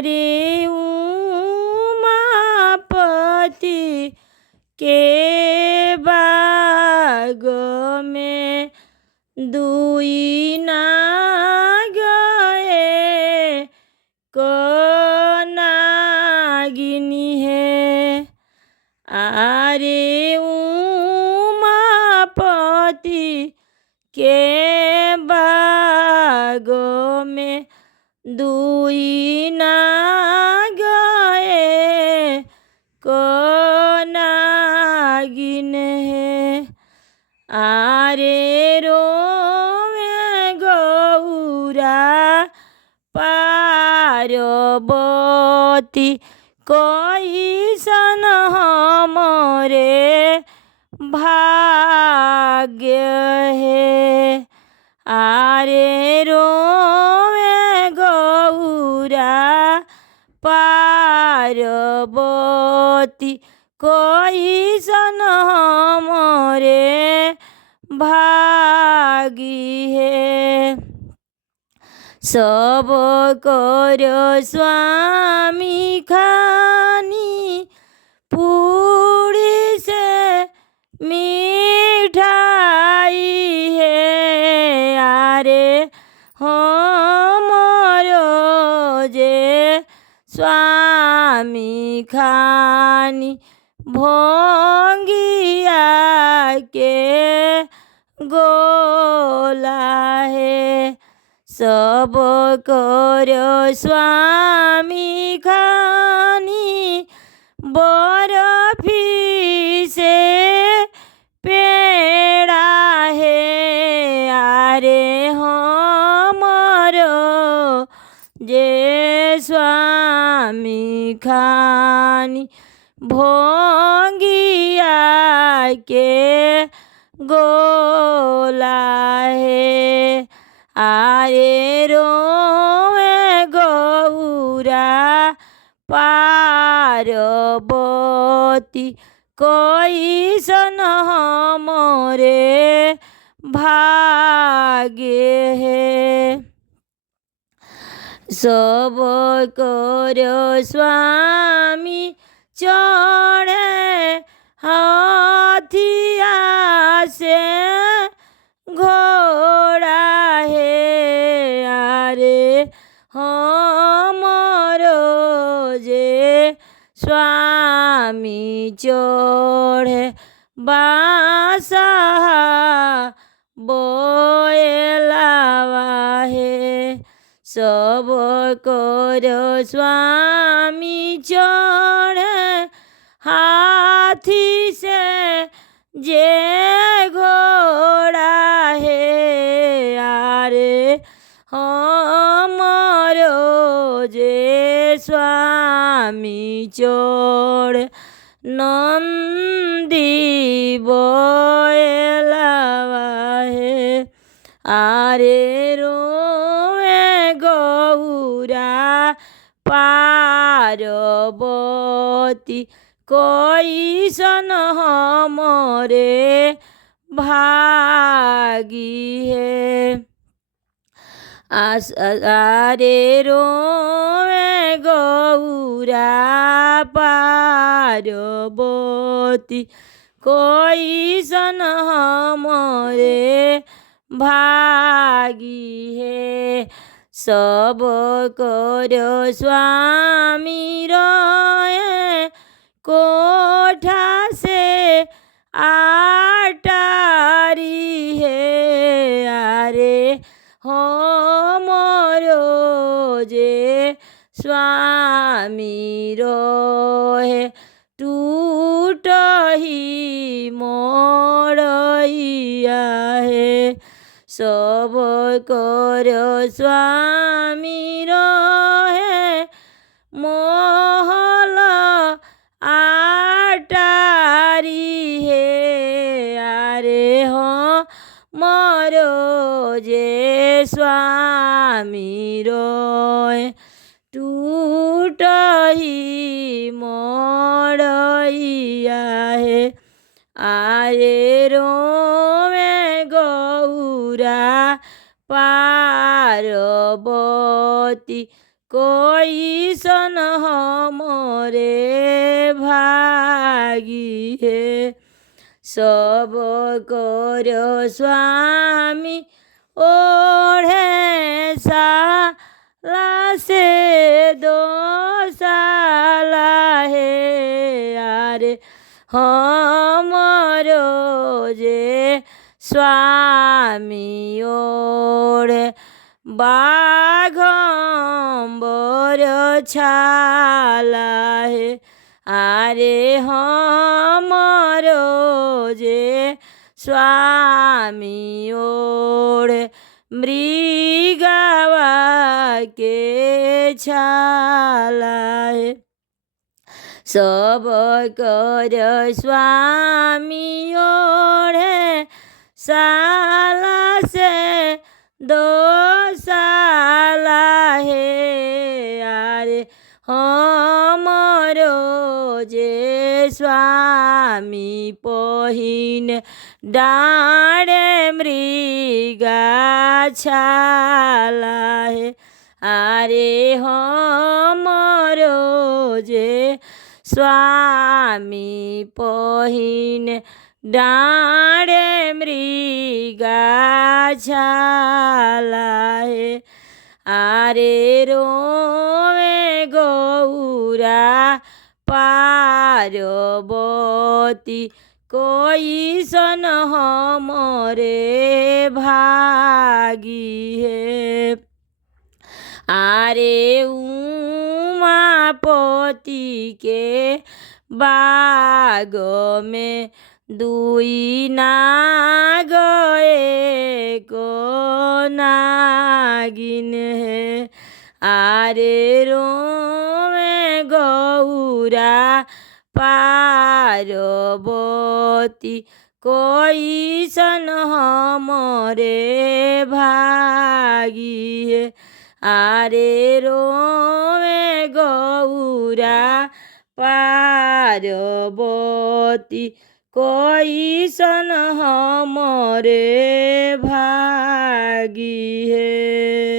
आरे उमापति के बाग में दुई नाग को नागिनी है। आरे उमापति के बाग में दुई नाग को नागिन है। आरे रोवे गौरा पार्वती कैसन हमरे भाग्य है। आरे रोवे गौरा पार्वती कैसन हमरे भागी है। सब कर स्वामी खानी पूरी से मिठाई है। आरे हमरो जे स्वामी खानी भोंगिया के गोला है। सब कर स्वामी खानी बर्फी से पेड़ा है। आरे हमरो जे स्वामी खानी भोंगिया के गोला है। आरे रोवे गौरा पार्वती कैसन हमरे भाग्य है। सब कर स्वामी चढ़े हाथिया से घोड़ा है। आरे हमरो जे स्वामी चढ़े बासा बोलावा है। सब कर स्वामी चढ़े हाथी से जे घोड़ा है। आरे हमरो जे स्वामी चढ़ नंदी बोलावा है। आरे रोवे गौरा पार्वती कैसन हमरे भागी है। आरे रोवे गौरा पार्वती कैसन हमरे भागी है। सब कर स्वामी रहे कोठा से आटारी है। आरे हमरो जे स्वामी रहे टूटही मोरैया है। सब कर स्वामी रहे महल आटारी है। आरे हमरो जे स्वामी रहे टूटही मोरैया है। आरे रोवे गौरा पार्वती कोई सन हमरे भागी हे। सब कर्यो स्वामी ओढ़े साला से दो साला हे। आरे हमरो जे स्वामी ओढ़े बाघम्बर छाला हे। आरे हमरो जे स्वामी ओढ़े मृगवा के छाला हे। सब कर स्वामी ओढ़े साला से दो साला हे। आरे हमरो जे स्वामी पहिन डाँडे मृगा छाला हे। आरे हमरो जे स्वामी पहिन डाँडे मृगा छाला हे। आरे रोवे गौरा पार्वती कोई सन हमरे भागी हे। आरे उमापति के बाग में दुई नाग एक नागिन है। आरे रोवे गौरा पार्वती कोई सन हमरे भागी है। आरे रोवे गौरा पार्वती कोई सन हमरे भागी है।